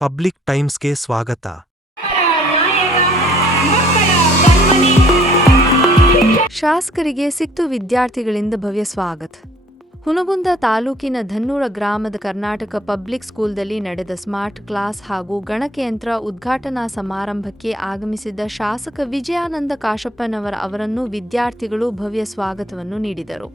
Public ಟೈಮ್ಸ್ಗೆ ಸ್ವಾಗತ. ಶಾಸಕರಿಗೆ ಸಿಕ್ತು ವಿದ್ಯಾರ್ಥಿಗಳಿಂದ ಭವ್ಯ ಸ್ವಾಗತ. ಹುನಗುಂದ ತಾಲೂಕಿನ ಧನ್ನೂರ ಗ್ರಾಮದ ಕರ್ನಾಟಕ ಪಬ್ಲಿಕ್ ಸ್ಕೂಲ್ದಲ್ಲಿ ನಡೆದ ಸ್ಮಾರ್ಟ್ ಕ್ಲಾಸ್ ಹಾಗೂ ಗಣಕಯಂತ್ರ ಉದ್ಘಾಟನಾ ಸಮಾರಂಭಕ್ಕೆ ಆಗಮಿಸಿದ್ದ ಶಾಸಕ ವಿಜಯಾನಂದ ಕಾಶಪ್ಪನವರ ಅವರನ್ನು ವಿದ್ಯಾರ್ಥಿಗಳು ಭವ್ಯ ಸ್ವಾಗತವನ್ನು ನೀಡಿದರು.